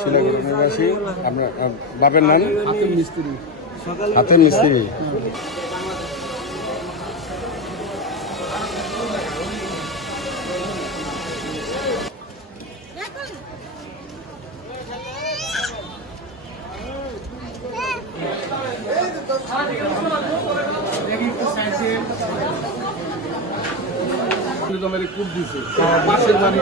শিলাগড় আপনার বাপের নাম হাতের মিস্ত্রি। কূপ দিছে পাশের বাড়ি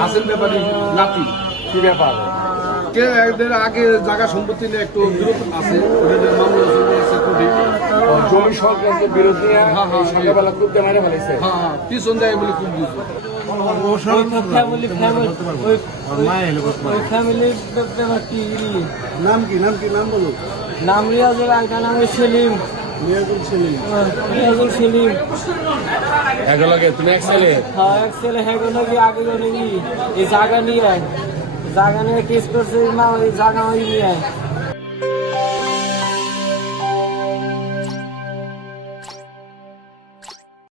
হাসেন ব্যাপারী নাতি কি ব্যাপার কে এদের আগে জায়গা সম্পত্তি নিয়ে একটু বিরোধ আছে, জমি সংক্রান্ত বিরোধী সন্ধ্যাবেলা কূপ দিয়ে মারে ফেলেছে। হ্যাঁ পিছন যায় বলে কূপ দিছে। নাম কি নাম কি নাম বলুন? নাম রিয়াজুল, আঙ্কা নাম সেলিম। রিয়াজুল সেলিম। তুমি এক ছেলে? হ্যাঁ এক ছেলে। হ্যাঁ আগে এই জায়গা নিয়ে জায়গা নিয়ে কেস করছে, এই জায়গা নিয়ে